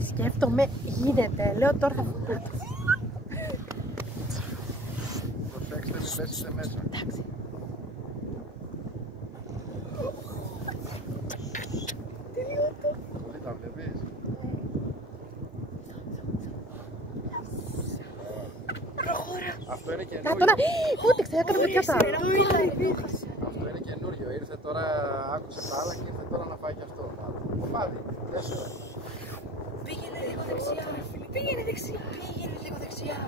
κάτι σκέφτομαι, γίνεται. Λέω τώρα θα βγω. Προσέξτε, μην πέσετε μέσα. Εντάξει. Πολύ τα βλέπεις. Προχώρα. Αυτό είναι Τώρα, καινούριο. ούτε ξέρω, έκανα πετιάτα. Αυτό είναι καινούριο. Ήρθε τώρα, άκουσε τα άλλα και ήρθε τώρα να φάει και αυτό. Πάλι, 4. Πήγαινε λίγο δεξιά. Πήγαινε λίγο δεξιά.